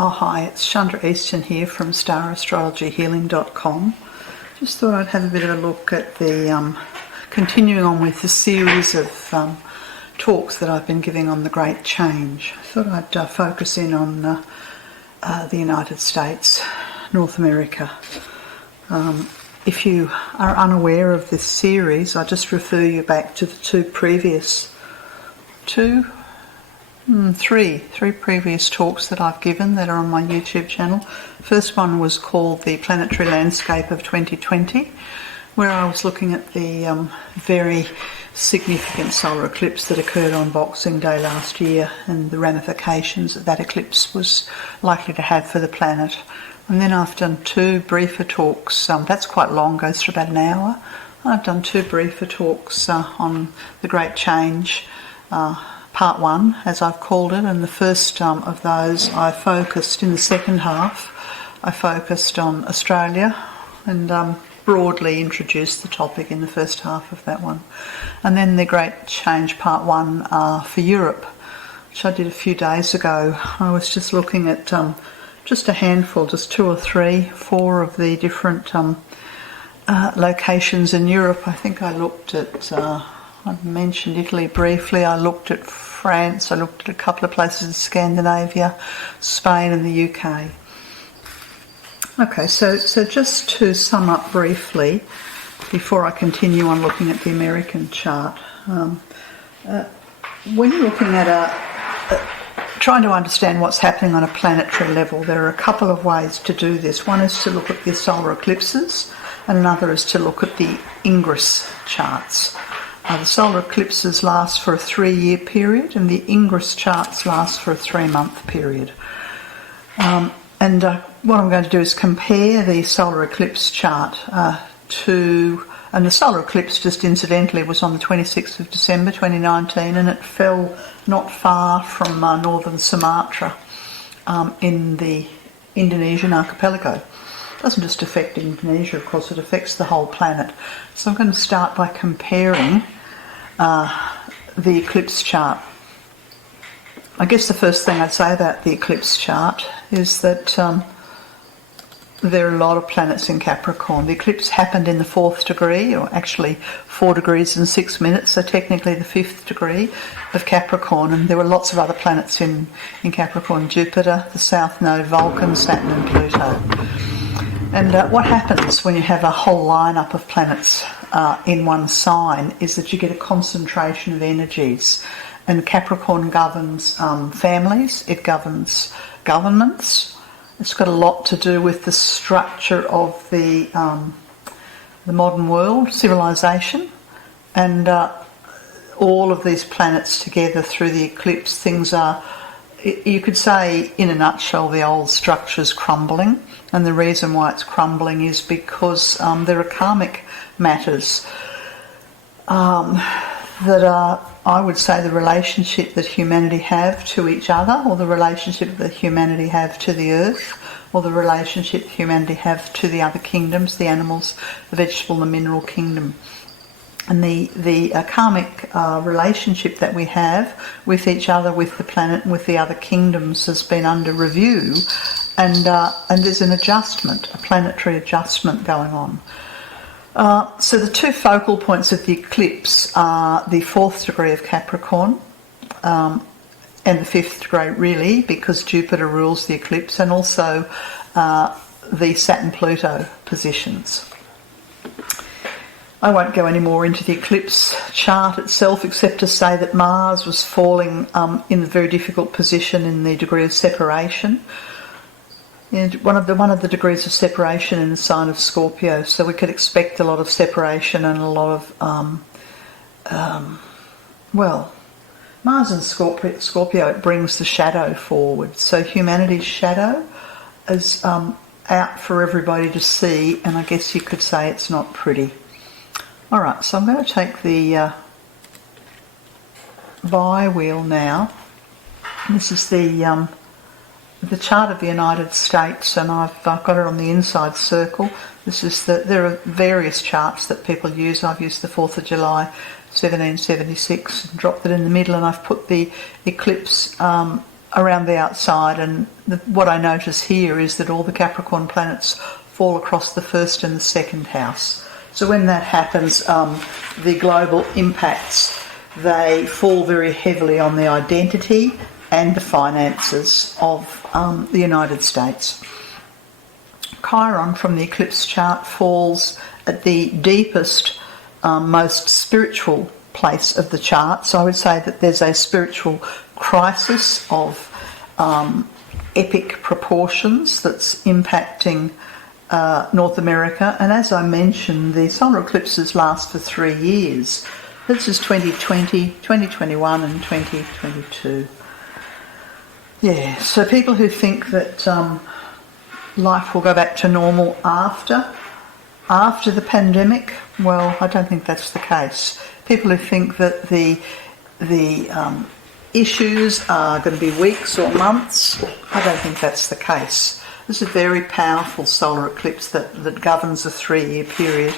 Oh hi, it's Chandra here from starastrologyhealing.com. Just thought I'd have a bit of a look at the continuing on with the series of talks that I've been giving on the Great Change. I thought I'd focus in on the United States, North America. If you are unaware of this series, I just refer you back to the three previous talks that I've given that are on my YouTube channel. First one was called The Planetary Landscape of 2020, where I was looking at the very significant solar eclipse that occurred on Boxing Day last year and the ramifications that that eclipse was likely to have for the planet. And then I've done two briefer talks, that's quite long, goes for about an hour. I've done two briefer talks on the Great Change, Part 1, as I've called it, and the first of those I focused, in the second half, I focused on Australia and broadly introduced the topic in the first half of that one. And then the Great Change Part 1 for Europe, which I did a few days ago. I was just looking at just a handful, just two or three, four of the different locations in Europe. I think I looked at... I mentioned Italy briefly, I looked at France, I looked at a couple of places in Scandinavia, Spain and the UK. Okay, so just to sum up briefly, before I continue on looking at the American chart, when you're looking at trying to understand what's happening on a planetary level, there are a couple of ways to do this. One is to look at the solar eclipses, and another is to look at the Ingress charts. The solar eclipses last for a 3-year period and the Ingress charts last for a 3-month period. What I'm going to do is compare the solar eclipse chart and the solar eclipse, just incidentally, was on the 26th of December 2019, and it fell not far from northern Sumatra in the Indonesian archipelago. It doesn't just affect Indonesia, of course, it affects the whole planet. So I'm going to start by comparing the eclipse chart. I guess the first thing I'd say about the eclipse chart is that there are a lot of planets in Capricorn. The eclipse happened in the 4th degree, or actually 4 degrees and 6 minutes, so technically the 5th degree of Capricorn, and there were lots of other planets in Capricorn: Jupiter, the South Node, Vulcan, Saturn and Pluto. And what happens when you have a whole lineup of planets in one sign is that you get a concentration of energies. And Capricorn governs families, it governs governments. It's got a lot to do with the structure of the modern world, civilization, and all of these planets together through the eclipse. Things are, you could say, in a nutshell, the old structure's crumbling. And the reason why it's crumbling is because there are karmic matters that are, I would say, the relationship that humanity have to each other, or the relationship that humanity have to the earth, or the relationship humanity have to the other kingdoms, the animals, the vegetable, the mineral kingdom. And the karmic relationship that we have with each other, with the planet and with the other kingdoms has been under review, and there's an adjustment, a planetary adjustment going on. So the two focal points of the eclipse are the 4th degree of Capricorn and the 5th degree, really, because Jupiter rules the eclipse, and also the Saturn-Pluto positions. I won't go any more into the eclipse chart itself, except to say that Mars was falling in a very difficult position in the degree of separation. One of the degrees of separation in the sign of Scorpio, so we could expect a lot of separation and a lot of, Mars and Scorpio, it brings the shadow forward. So humanity's shadow is out for everybody to see, and I guess you could say it's not pretty. All right, so I'm going to take the bi wheel now. This is the chart of the United States, and I've got it on the inside circle. There are various charts that people use. I've used the 4th of July 1776 and dropped it in the middle, and I've put the eclipse around the outside, and what I notice here is that all the Capricorn planets fall across the first and the second house. So when that happens, the global impacts, they fall very heavily on the identity and the finances of the United States. Chiron from the eclipse chart falls at the deepest, most spiritual place of the chart. So I would say that there's a spiritual crisis of epic proportions that's impacting North America. And as I mentioned, the solar eclipses last for 3 years. This is 2020, 2021 and 2022. Yeah, so people who think that life will go back to normal after the pandemic, well, I don't think that's the case. People who think that the issues are going to be weeks or months, I don't think that's the case. This is a very powerful solar eclipse that governs a 3-year period.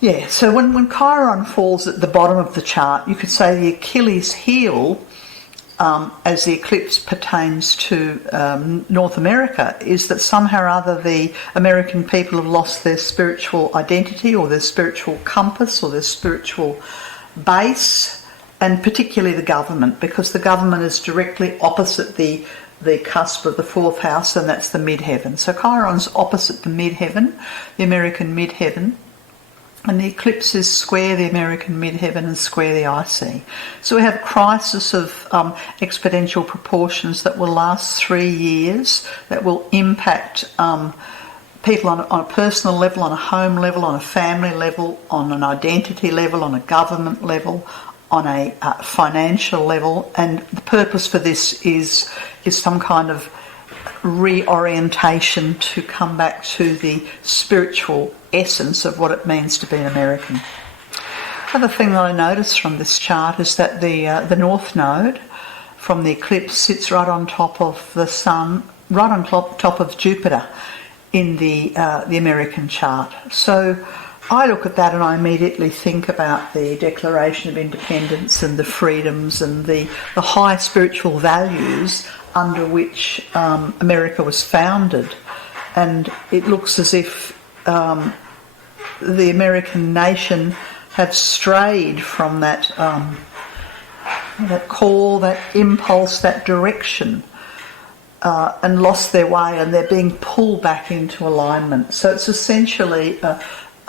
Yeah, so when Chiron falls at the bottom of the chart, you could say the Achilles heel, as the eclipse pertains to North America, is that somehow or other the American people have lost their spiritual identity or their spiritual compass or their spiritual base, and particularly the government, because the government is directly opposite the cusp of the 4th house, and that's the midheaven. So Chiron's opposite the midheaven, the American midheaven, and the eclipse is square the American midheaven and square the IC. So we have a crisis of exponential proportions that will last 3 years, that will impact people on a personal level, on a home level, on a family level, on an identity level, on a government level, on a financial level. And the purpose for this is some kind of reorientation to come back to the spiritual essence of what it means to be an American. Other thing that I noticed from this chart is that the North Node from the eclipse sits right on top of the Sun, right on top of Jupiter in the American chart. So I look at that and I immediately think about the Declaration of Independence and the freedoms and the high spiritual values under which America was founded. And it looks as if the American nation have strayed from that call, that impulse, that direction, and lost their way, and they're being pulled back into alignment. So it's essentially a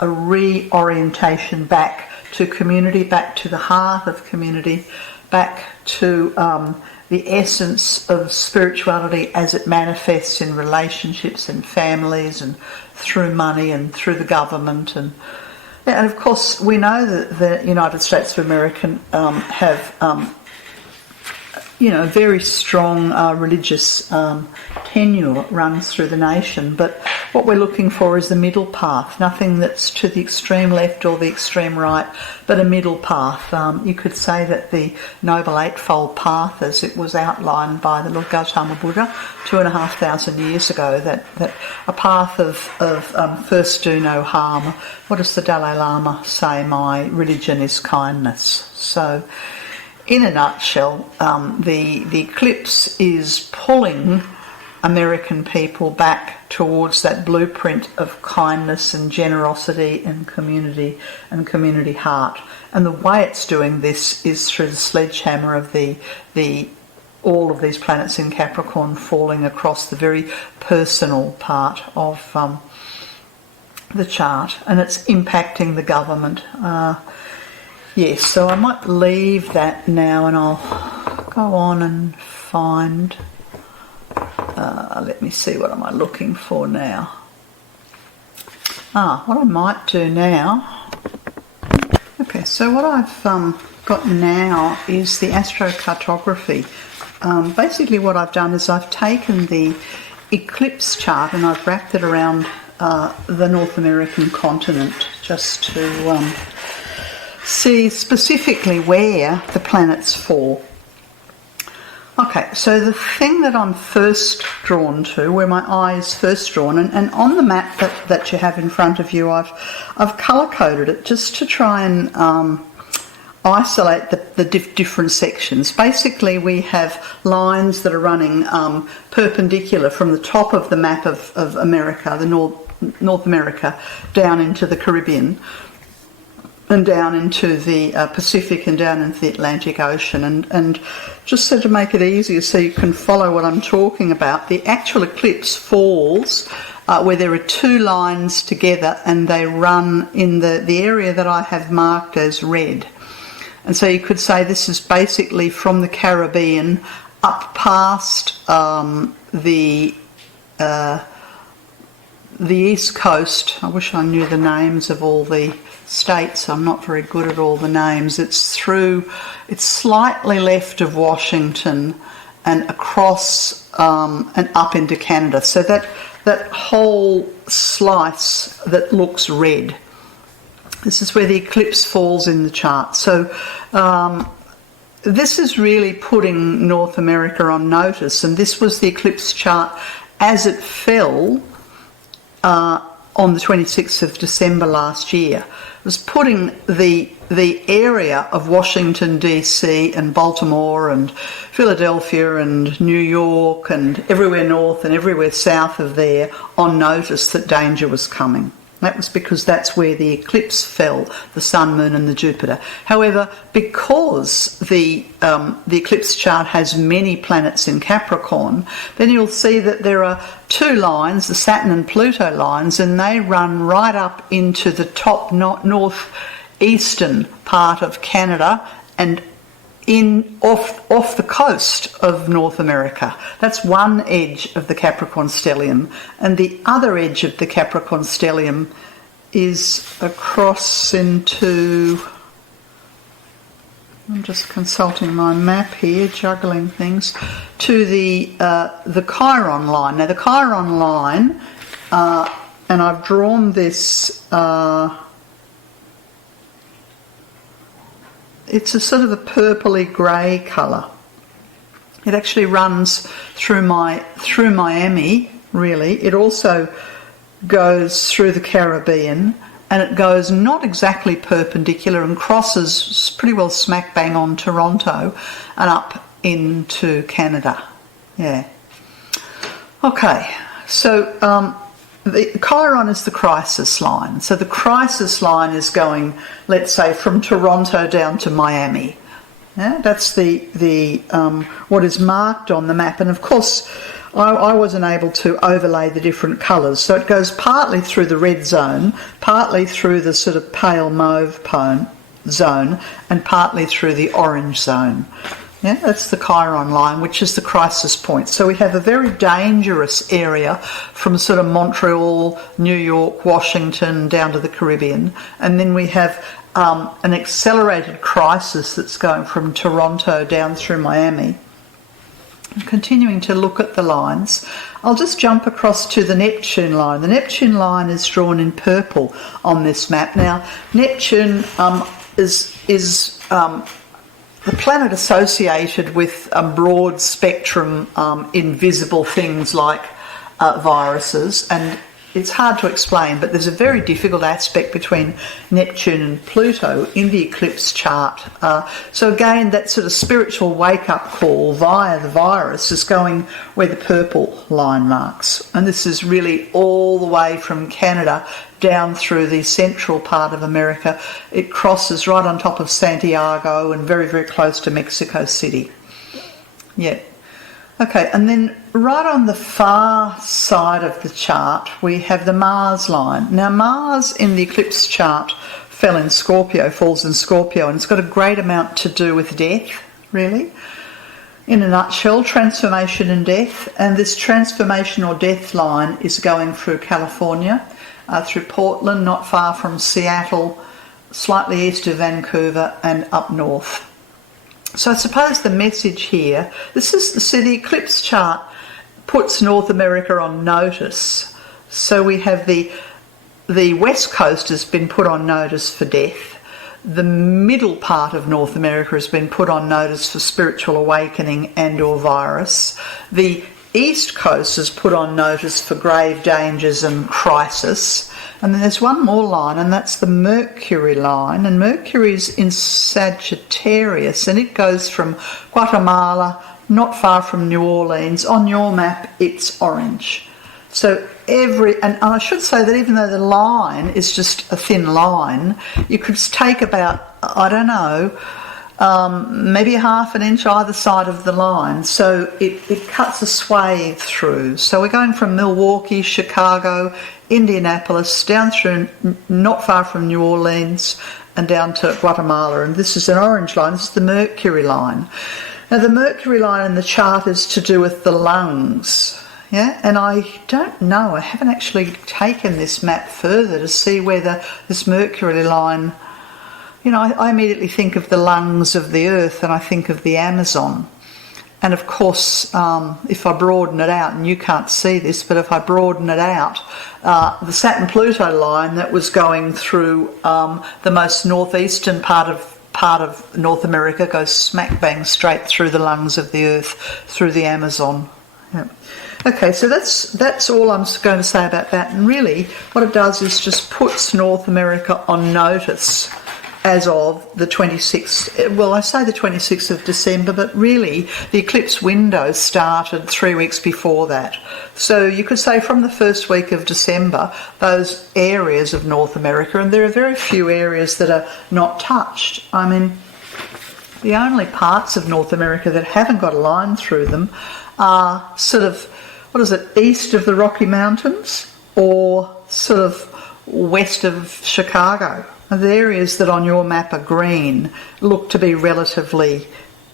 reorientation back to community, back to the heart of community, back to the essence of spirituality as it manifests in relationships and families and through money and through the government. And of course we know that the United States of America have very strong religious tenure runs through the nation, but what we're looking for is the middle path, nothing that's to the extreme left or the extreme right, but a middle path. You could say that the Noble Eightfold Path, as it was outlined by the Lord Gautama Buddha 2,500 years ago, that a path of first do no harm. What does the Dalai Lama say? My religion is kindness. So in a nutshell, the eclipse is pulling American people back towards that blueprint of kindness and generosity and community heart. And the way it's doing this is through the sledgehammer of all of these planets in Capricorn falling across the very personal part of the chart, and it's impacting the government. Yes, so I might leave that now and I'll go on and find, let me see, what am I looking for now? What I might do now, okay, so what I've got now is the astrocartography. Basically what I've done is I've taken the eclipse chart and I've wrapped it around the North American continent just to see specifically where the planets fall. Okay, so the thing that I'm first drawn to, where my eye is first drawn, and on the map that you have in front of you, I've colour-coded it just to try and isolate the different sections. Basically, we have lines that are running perpendicular from the top of the map of America, the North America, down into the Caribbean, and down into the Pacific, and down into the Atlantic Ocean. And just so to make it easier so you can follow what I'm talking about, the actual eclipse falls where there are two lines together, and they run in the area that I have marked as red. And so you could say this is basically from the Caribbean up past the East Coast. I wish I knew the names of all the states. I'm not very good at all the names. It's slightly left of Washington and across and up into Canada. So that whole slice that looks red, this is where the eclipse falls in the chart. So this is really putting North America on notice, and this was the eclipse chart as it fell on the 26th of December last year. It was putting the area of Washington DC and Baltimore and Philadelphia and New York and everywhere north and everywhere south of there on notice that danger was coming. That was because that's where the eclipse fell, the Sun, Moon and the Jupiter. However, because the eclipse chart has many planets in Capricorn, then you'll see that there are two lines, the Saturn and Pluto lines, and they run right up into the top northeastern part of Canada and off the coast of North America. That's one edge of the Capricorn stellium, and the other edge of the Capricorn stellium is across into, I'm just consulting my map here, juggling things, to the Chiron line. Now the Chiron line, and I've drawn this, it's a sort of a purpley grey colour. It actually runs through Miami, really. It also goes through the Caribbean, and it goes not exactly perpendicular and crosses pretty well smack bang on Toronto and up into Canada. Yeah. Okay, so the Chiron is the crisis line. So the crisis line is going, let's say, from Toronto down to Miami. Yeah, that's the what is marked on the map. And of course, I wasn't able to overlay the different colours. So it goes partly through the red zone, partly through the sort of pale mauve zone, and partly through the orange zone. Yeah, that's the Chiron line, which is the crisis point. So we have a very dangerous area from sort of Montreal, New York, Washington, down to the Caribbean. And then we have an accelerated crisis that's going from Toronto down through Miami. Continuing to look at the lines, I'll just jump across to the Neptune line. The Neptune line is drawn in purple on this map. Now, Neptune is the planet associated with broad spectrum invisible things like viruses, and it's hard to explain, but there's a very difficult aspect between Neptune and Pluto in the eclipse chart. So again, that sort of spiritual wake-up call via the virus is going where the purple line marks. And this is really all the way from Canada down through the central part of America. It crosses right on top of Santiago and very, very close to Mexico City. Yeah. Okay, and then right on the far side of the chart, we have the Mars line. Now, Mars in the eclipse chart falls in Scorpio, and it's got a great amount to do with death, really. In a nutshell, transformation and death. And this transformation or death line is going through California, through Portland, not far from Seattle, slightly east of Vancouver, and up north. So I suppose the message here, the eclipse chart puts North America on notice. So we have the west coast has been put on notice for death. The middle part of North America has been put on notice for spiritual awakening and or virus. The east coast is put on notice for grave dangers and crisis. And then there's one more line, and that's the Mercury line. And Mercury's in Sagittarius, and it goes from Guatemala, not far from New Orleans. On your map, it's orange. So and I should say that even though the line is just a thin line, you could take about, I don't know, maybe half an inch either side of the line. So it cuts a swathe through. So we're going from Milwaukee, Chicago, Indianapolis, down through not far from New Orleans and down to Guatemala. And this is an orange line. This is the Mercury line. Now the Mercury line in the chart is to do with the lungs. Yeah, and I don't know, I haven't actually taken this map further to see whether this Mercury line, you know, I immediately think of the lungs of the earth and I think of the Amazon. And of course, if I broaden it out, and you can't see this, but if I broaden it out, the Saturn-Pluto line that was going through the most northeastern part of North America goes smack bang straight through the lungs of the earth, through the Amazon. Yeah. Okay, so that's all I'm going to say about that. And really, what it does is just puts North America on notice as of the 26th. Well, I say the 26th of December, but really the eclipse window started 3 weeks before that. So you could say from the first week of December, those areas of North America, and there are very few areas that are not touched. I mean, the only parts of North America that haven't got a line through them are sort of, east of the Rocky Mountains or sort of west of Chicago. The areas that on your map are green look to be relatively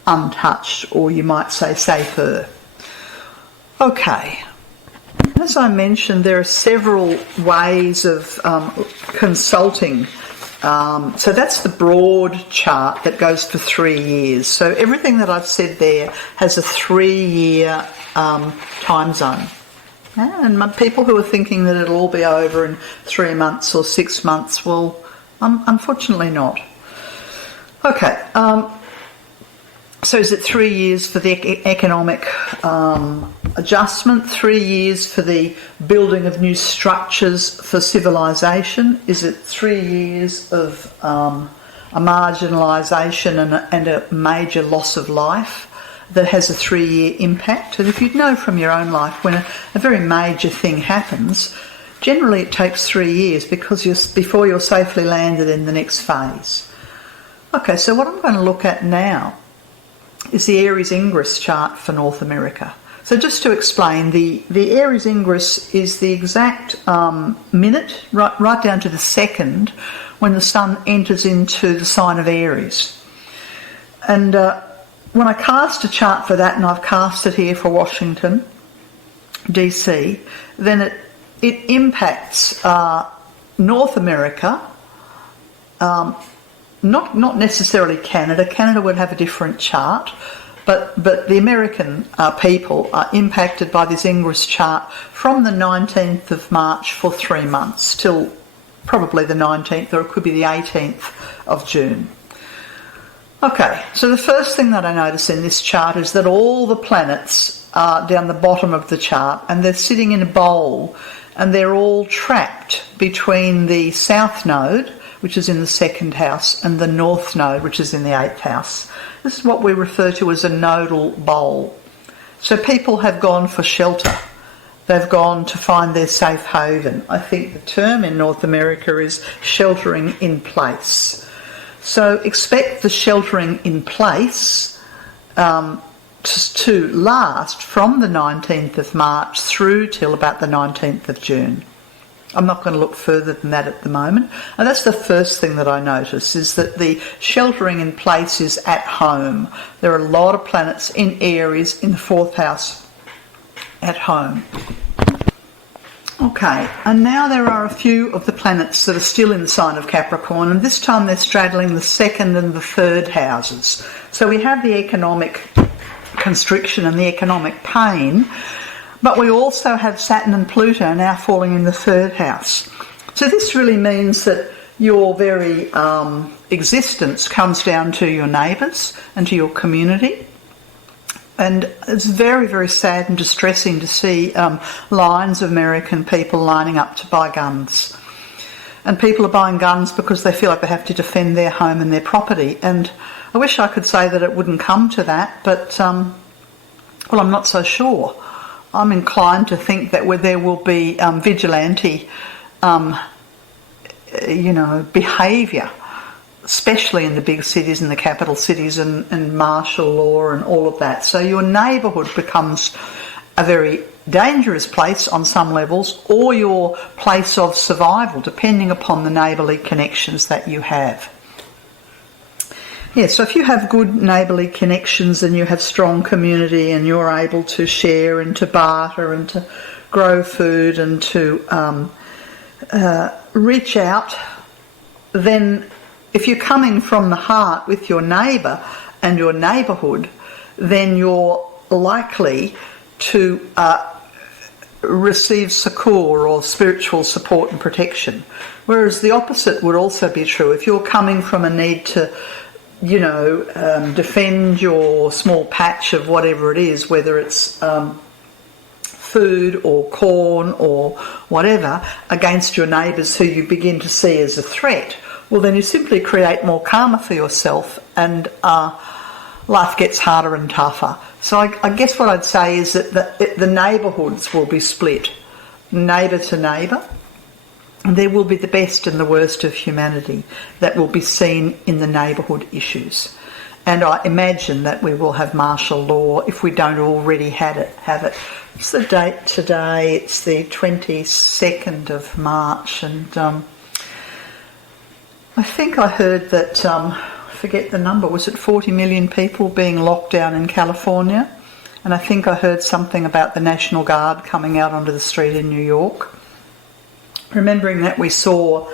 untouched, or you might say safer. Okay. As I mentioned, there are several ways of consulting. So that's the broad chart that goes for 3 years. So everything that I've said there has a 3-year time zone. Yeah, and people who are thinking that it'll all be over in 3 months or 6 months, well, unfortunately not. Okay, so is it 3 years for the economic adjustment, 3 years for the building of new structures for civilization? Is it 3 years of a marginalisation and a major loss of life that has a 3-year impact? And if you know from your own life, when a very major thing happens, generally it takes 3 years before you're safely landed in the next phase. Okay, so what I'm going to look at now is the Aries Ingress chart for North America. So just to explain, the Aries Ingress is the exact minute, right down to the second, when the sun enters into the sign of Aries. And when I cast a chart for that, and I've cast it here for Washington, DC, then it impacts North America, not necessarily Canada. Canada would have a different chart, but the American people are impacted by this Ingress chart from the 19th of March for 3 months, till probably the 19th, or it could be the 18th of June. Okay, so the first thing that I notice in this chart is that all the planets are down the bottom of the chart, and they're sitting in a bowl, and they're all trapped between the South Node, which is in the 2nd house, and the North Node, which is in the 8th house. This is what we refer to as a nodal bowl. So people have gone for shelter. They've gone to find their safe haven. I think the term in North America is sheltering in place. So expect the sheltering in place to last from the 19th of March through till about the 19th of June. I'm not going to look further than that at the moment. And that's the first thing that I notice, is that the sheltering in place is at home. There are a lot of planets in Aries in the 4th house at home. Okay, and now there are a few of the planets that are still in the sign of Capricorn, and this time they're straddling the 2nd and the 3rd houses. So we have the economic constriction and the economic pain, but we also have Saturn and Pluto now falling in the 3rd house. So this really means that your very existence comes down to your neighbours and to your community. And it's very, very sad and distressing to see lines of American people lining up to buy guns. And people are buying guns because they feel like they have to defend their home and their property. And I wish I could say that it wouldn't come to that, but, well, I'm not so sure. I'm inclined to think that there will be vigilante, behaviour, especially in the big cities and the capital cities, and martial law and all of that. So your neighbourhood becomes a very dangerous place on some levels, or your place of survival, depending upon the neighbourly connections that you have. Yeah, so if you have good neighbourly connections and you have strong community and you're able to share and to barter and to grow food and to reach out, then if you're coming from the heart with your neighbour and your neighbourhood, then you're likely to receive succour or spiritual support and protection. Whereas the opposite would also be true. If you're coming from a need to, defend your small patch of whatever it is, whether it's food or corn or whatever, against your neighbours who you begin to see as a threat, well, then you simply create more karma for yourself, and life gets harder and tougher. So I guess what I'd say is that the neighbourhoods will be split, neighbour to neighbour. There will be the best and the worst of humanity that will be seen in the neighbourhood issues. And I imagine that we will have martial law if we don't already have it. What's the date today? It's the 22nd of March, and I think I heard that, I forget the number, was it 40 million people being locked down in California? And I think I heard something about the National Guard coming out onto the street in New York. Remembering that we saw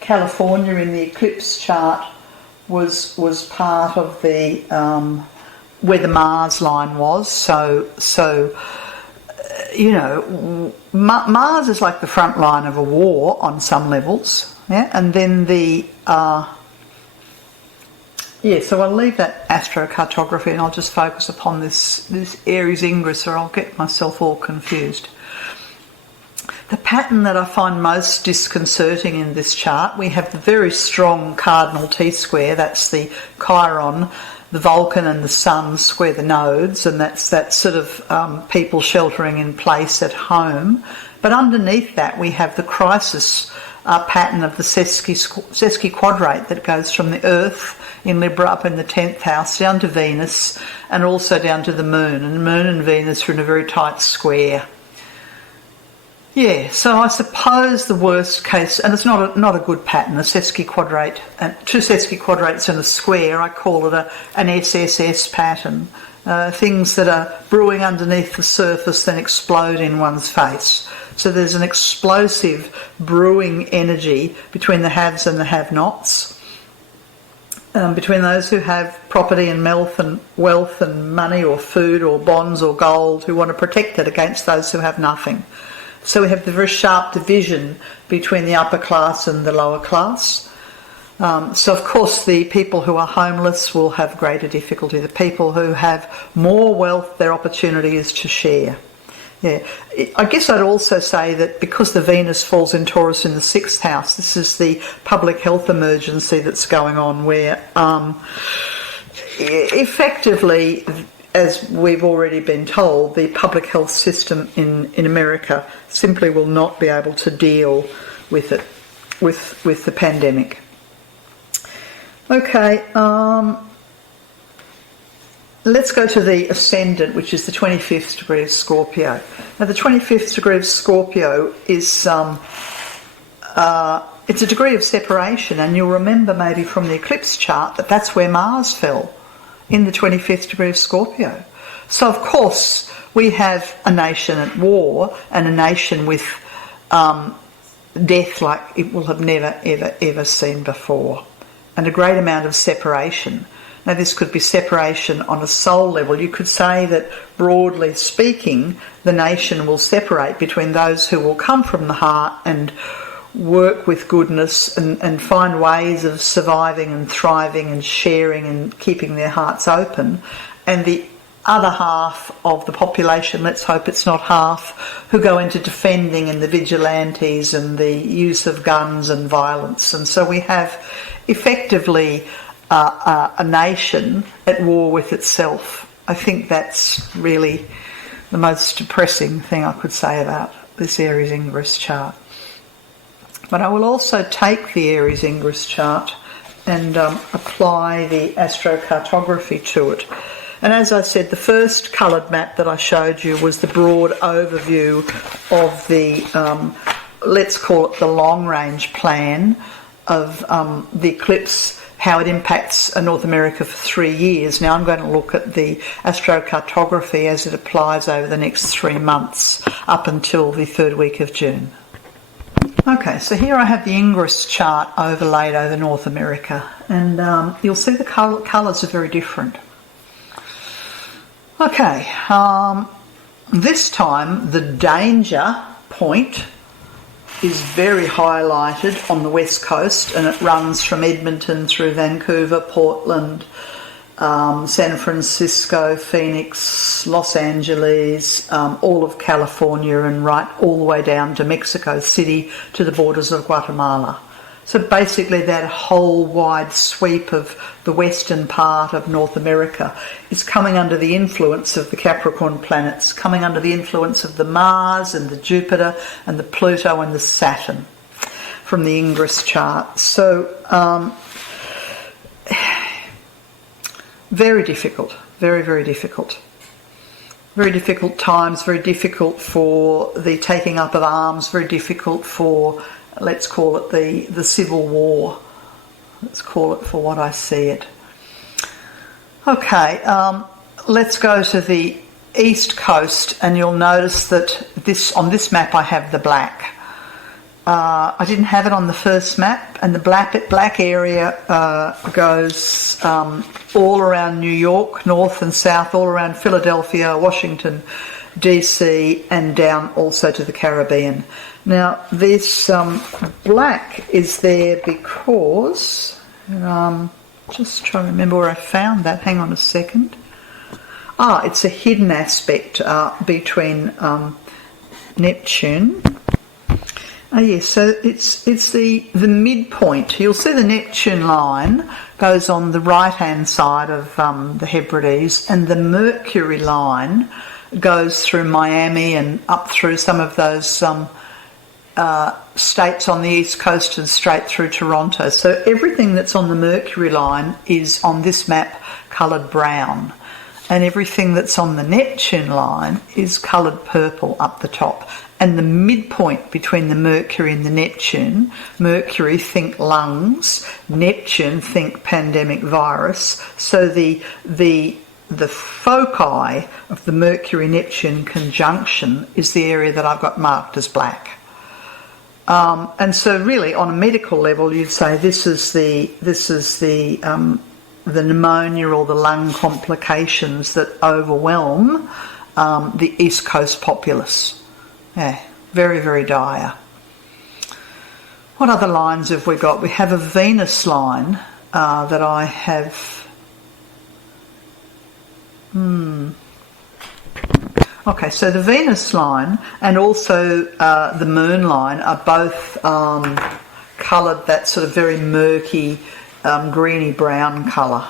California in the eclipse chart was part of the where the Mars line was. So Mars is like the front line of a war on some levels. Yeah, and then so I'll leave that astrocartography and I'll just focus upon this Aries Ingress, or I'll get myself all confused. The pattern that I find most disconcerting in this chart, we have the very strong cardinal T-square, that's the Chiron, the Vulcan and the Sun square the nodes, and that's that sort of people sheltering in place at home. But underneath that we have the crisis pattern of the sesquiquadrate that goes from the Earth in Libra up in the 10th house down to Venus and also down to the Moon. And the Moon and Venus are in a very tight square. Yeah, so I suppose the worst case, and it's not a good pattern, a sesquiquadrate, two sesquiquadrates in a square, I call it an SSS pattern. Things that are brewing underneath the surface then explode in one's face. So there's an explosive brewing energy between the haves and the have-nots, between those who have property and wealth and money or food or bonds or gold, who want to protect it against those who have nothing. So we have the very sharp division between the upper class and the lower class. So of course the people who are homeless will have greater difficulty. The people who have more wealth, their opportunity is to share. Yeah, I guess I'd also say that because the Venus falls in Taurus in the 6th house, this is the public health emergency that's going on, where effectively, as we've already been told, the public health system in America simply will not be able to deal with it, with the pandemic. Okay, let's go to the ascendant, which is the 25th degree of Scorpio. Now, the 25th degree of Scorpio is it's a degree of separation, and you'll remember maybe from the eclipse chart that that's where Mars fell, in the 25th degree of Scorpio. So, of course, we have a nation at war and a nation with death like it will have never, ever, ever seen before, and a great amount of separation. Now, this could be separation on a soul level. You could say that, broadly speaking, the nation will separate between those who will come from the heart and work with goodness and find ways of surviving and thriving and sharing and keeping their hearts open, and the other half of the population, let's hope it's not half, who go into defending and the vigilantes and the use of guns and violence. And so we have effectively a nation at war with itself. I think that's really the most depressing thing I could say about this Aries Ingress chart. But I will also take the Aries Ingress chart and apply the astrocartography to it. And as I said, the first coloured map that I showed you was the broad overview of the, let's call it the long-range plan of the eclipse, how it impacts North America for 3 years. Now I'm going to look at the astrocartography as it applies over the next 3 months up until the 3rd week of June. Okay, so here I have the Ingress chart overlaid over North America, and you'll see the colours are very different. Okay, this time the danger point is very highlighted on the west coast, and it runs from Edmonton through Vancouver, Portland, San Francisco, Phoenix, Los Angeles, all of California, and right all the way down to Mexico City to the borders of Guatemala. So basically that whole wide sweep of the western part of North America is coming under the influence of the Capricorn planets, coming under the influence of the Mars and the Jupiter and the Pluto and the Saturn from the Ingress chart. So very difficult, very, very difficult. Very difficult times, very difficult for the taking up of arms, very difficult for, let's call it the civil war. Let's call it for what I see it. Okay, let's go to the east coast, and you'll notice that on this map I have the black. I didn't have it on the first map, and the black area goes all around New York, north and south, all around Philadelphia, Washington, DC, and down also to the Caribbean. Now, this black is there because, just trying to remember where I found that, hang on a second. It's a hidden aspect between Neptune. Yes, so it's the midpoint. You'll see the Neptune line goes on the right-hand side of the Hebrides, and the Mercury line goes through Miami and up through some of those states on the east coast and straight through Toronto. So everything that's on the Mercury line is on this map coloured brown, and everything that's on the Neptune line is coloured purple up the top. And the midpoint between the Mercury and the Neptune, Mercury, think lungs, Neptune, think pandemic virus. So the foci of the Mercury-Neptune conjunction is the area that I've got marked as black. And so really on a medical level you'd say this is the pneumonia or the lung complications that overwhelm the East Coast populace. Yeah, very, very dire. What other lines have we got? We have a Venus line that I have. Okay, so the Venus line and also the Moon line are both coloured that sort of very murky greeny brown colour.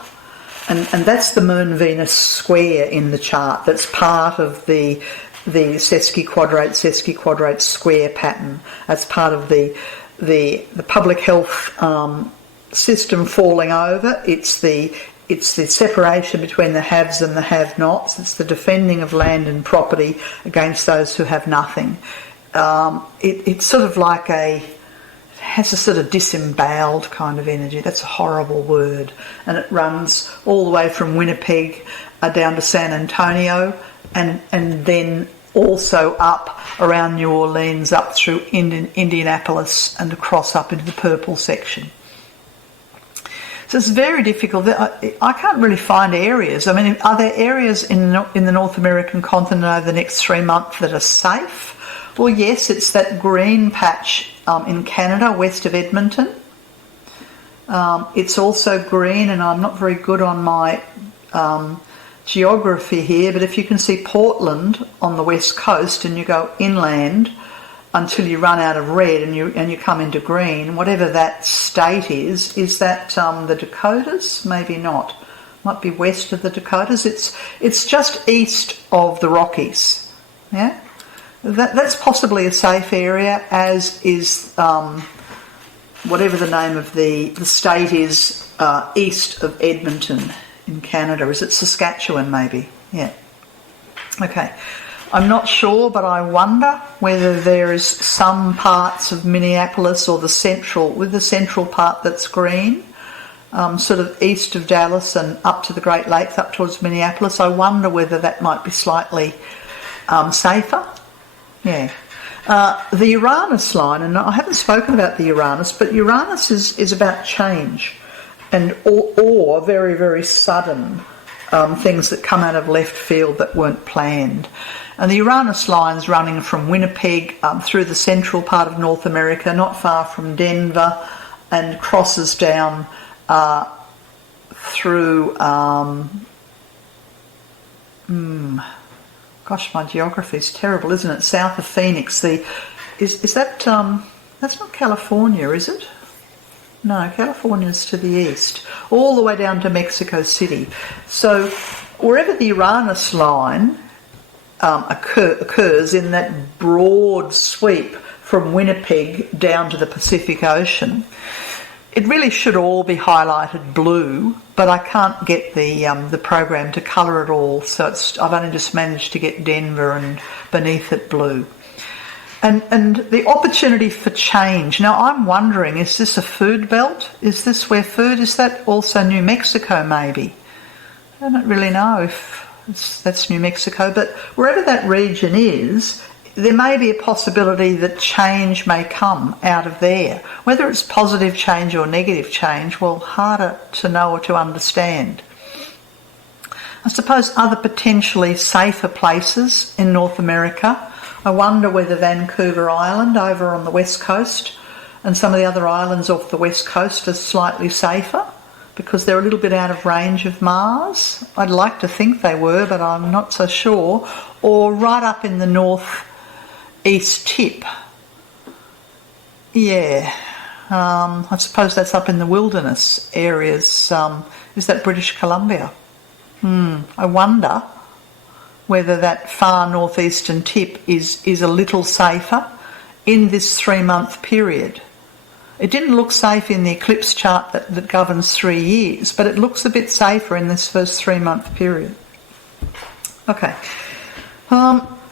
And that's the Moon-Venus square in the chart. That's part of the sesquiquadrate square pattern. That's part of the public health system falling over. It's the separation between the haves and the have-nots. It's the defending of land and property against those who have nothing. It's sort of like it has a sort of disemboweled kind of energy. That's a horrible word. And it runs all the way from Winnipeg down to San Antonio, and then also up around New Orleans, up through Indianapolis and across up into the purple section. So it's very difficult. I can't really find areas. I mean, are there areas in the North American continent over the next 3 months that are safe? Well, yes, it's that green patch in Canada, west of Edmonton. It's also green, and I'm not very good on my geography here, but if you can see Portland on the west coast and you go inland until you run out of red and you come into green, whatever that state is that the Dakotas? Maybe not. Might be west of the Dakotas. It's just east of the Rockies. Yeah, that's possibly a safe area, as is whatever the name of the state is east of Edmonton in Canada. Is it Saskatchewan maybe? Yeah. Okay. I'm not sure, but I wonder whether there is some parts of Minneapolis or the central part that's green, sort of east of Dallas and up to the Great Lakes, up towards Minneapolis. I wonder whether that might be slightly safer. Yeah. The Uranus line, and I haven't spoken about the Uranus, but Uranus is about change and or very, very sudden things that come out of left field that weren't planned. And the Uranus line's running from Winnipeg through the central part of North America, not far from Denver, and crosses down through... gosh, my geography's terrible, isn't it? South of Phoenix. Is that... that's not California, is it? No, California's to the east, all the way down to Mexico City. So wherever the Uranus line occurs in that broad sweep from Winnipeg down to the Pacific Ocean, it really should all be highlighted blue, but I can't get the program to colour it all, so I've only just managed to get Denver and beneath it blue. And the opportunity for change. Now I'm wondering, is this a food belt? Is this where food, is that also New Mexico maybe? I don't really know if that's New Mexico, but wherever that region is, there may be a possibility that change may come out of there. Whether it's positive change or negative change, well, harder to know or to understand. I suppose other potentially safer places in North America. I wonder whether Vancouver Island over on the west coast and some of the other islands off the west coast are slightly safer because they're a little bit out of range of Mars. I'd like to think they were, but I'm not so sure. Or right up in the north-east tip. Yeah, I suppose that's up in the wilderness areas. Is that British Columbia? I wonder whether that far northeastern tip is a little safer in this 3-month period. It didn't look safe in the eclipse chart that governs 3 years, but it looks a bit safer in this first 3-month period. Okay.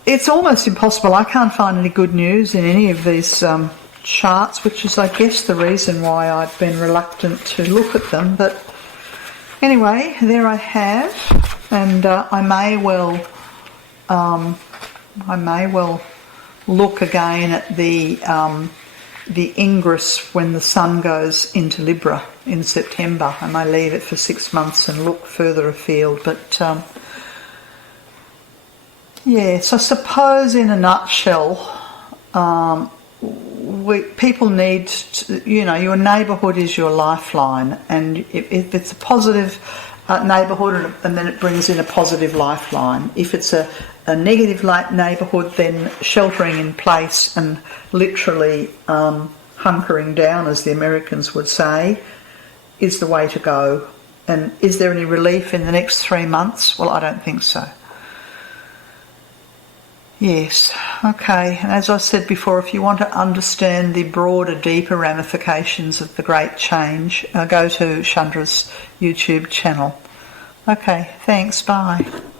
It's almost impossible. I can't find any good news in any of these charts, which is, I guess, the reason why I've been reluctant to look at them. But anyway, there I have, and I may well look again at the Ingress when the sun goes into Libra in September. I may leave it for 6 months and look further afield. But yes, I suppose in a nutshell, people need to, your neighbourhood is your lifeline, and if it's a positive neighbourhood, and then it brings in a positive lifeline. If it's a negative neighbourhood, then sheltering in place and literally hunkering down, as the Americans would say, is the way to go. And is there any relief in the next 3 months? Well, I don't think so. Yes, okay. And as I said before, if you want to understand the broader, deeper ramifications of the Great Change, go to Chandra's YouTube channel. Okay, thanks, bye.